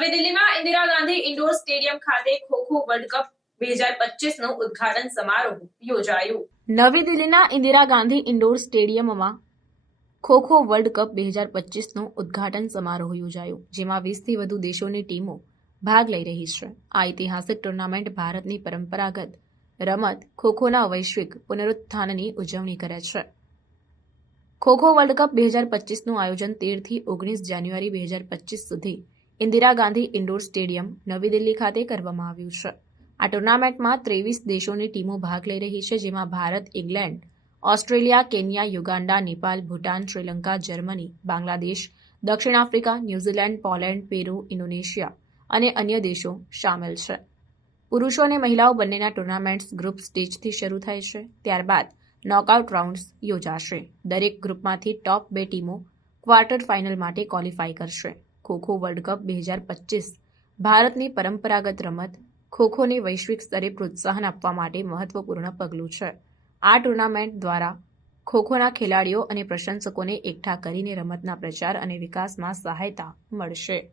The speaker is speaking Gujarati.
નવી દિલ્હીમાં ઇન્દિરા ગાંધી ઇન્ડોર સ્ટેડિયમ ખાતે ખો-ખો વર્લ્ડ કપ 2025નું ઉદ્ઘાટન સમારોહ યોજાયો। નવી દિલ્હીના ઇન્દિરા ગાંધી ઇન્ડોર સ્ટેડિયમમાં ખો-ખો વર્લ્ડ કપ 2025નું ઉદ્ઘાટન સમારોહ યોજાયો, જેમાં 20થી વધુ દેશોની ટીમો ભાગ લઈ રહી છે। આ ઐતિહાસિક ટુર્નામેન્ટ ભારતની પરંપરાગત રમત ખો-ખોના વૈશ્વિક પુનરુત્થાનની ઉજવણી કરે છે। ખો-ખો વર્લ્ડ કપ 2025નું આયોજન 13થી 19 જાન્યુઆરી 2025 સુધી ઇન્દિરા ગાંધી ઇન્ડોર સ્ટેડિયમ, નવી દિલ્હી ખાતે કરવામાં આવ્યું છે। આ ટુર્નામેન્ટમાં 23 દેશોની ટીમો ભાગ લઈ રહી છે, જેમાં Bharat, England, Australia, Kenya, Uganda, Nepal, Bhutan, Sri Lanka, Germany, Bangladesh, દક્ષિણ Africa, New Zealand, Poland, Peru, Indonesia અને અન્ય દેશો સામેલ છે। પુરુષો અને મહિલાઓ બંનેના ટુર્નામેન્ટ્સ ગ્રુપ સ્ટેજથી શરૂ થાય છે, ત્યારબાદ નોકઆઉટ રાઉન્ડ્સ યોજાશે। દરેક ગ્રુપમાંથી ટોપ 2 ટીમો ક્વાર્ટર ફાઇનલ માટે ક્વોલિફાય કરશે। ખો-ખો વર્લ્ડ કપ 2025 ભારતની પરંપરાગત રમત ખો-ખોને વૈશ્વિક સ્તરે પ્રોત્સાહન આપવા માટે મહત્વપૂર્ણ પગલું છે। આ ટુર્નામેન્ટ દ્વારા ખો-ખોના ખેલાડીઓ અને પ્રશંસકોને એકઠા કરીને રમતના પ્રચાર અને વિકાસમાં સહાયતા મળશે।